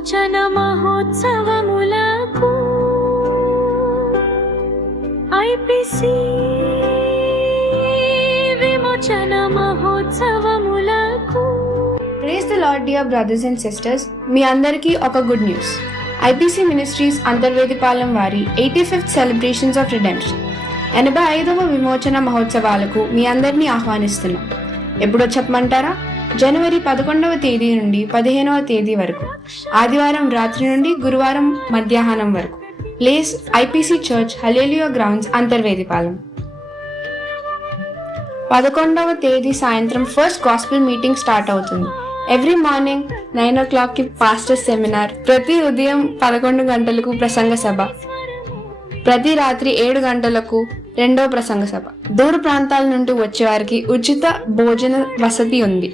విమోచన మహోత్సవములకు ఐపీసీ విమోచన మహోత్సవములకు. Praise the Lord, dear brothers and sisters. మీ అందరికీ ఒక good news. IPC ministries Antarvedipalem వారి 85th సెలబ్రేషన్స్ ఆఫ్ రిడెంప్షన్ 85వ విమోచన మహోత్సవాలకు మీ అందరినీ ఆహ్వానిస్తున్నాం. ఎప్పుడో చెప్పమంటారా? జనవరి 11వ తేదీ నుండి 15వ తేదీ వరకు, ఆదివారం రాత్రి నుండి గురువారం మధ్యాహ్నం వరకు. ప్లేస్ ఐపీసీ చర్చ్, హల్లెలూయా గ్రౌండ్స్, అంతర్వేదిపాలెం. 11వ తేదీ సాయంత్రం ఫస్ట్ గాస్పెల్ మీటింగ్ స్టార్ట్ అవుతుంది. Every morning 9 o'clock pastor seminar, ప్రతి ఉదయం 11 గంటలకు ప్రసంగ సభ, ప్రతి రాత్రి 7 గంటలకు రెండవ ప్రసంగ సభ. దూర ప్రాంతాల నుండి వచ్చేవారికి ఉచిత భోజన వసతి ఉంది.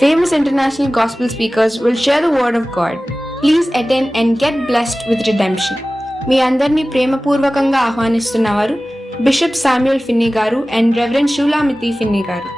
Famous international gospel speakers will share the word of God. Please attend and get blessed with redemption. మీ అందరినీ ప్రేమపూర్వకంగా ఆహ్వానిస్తున్నవారు బిషప్ శామ్యూల్ ఫిన్నీ గారు అండ్ రెవరెండ్ షూలామితి ఫిన్నీ గారు.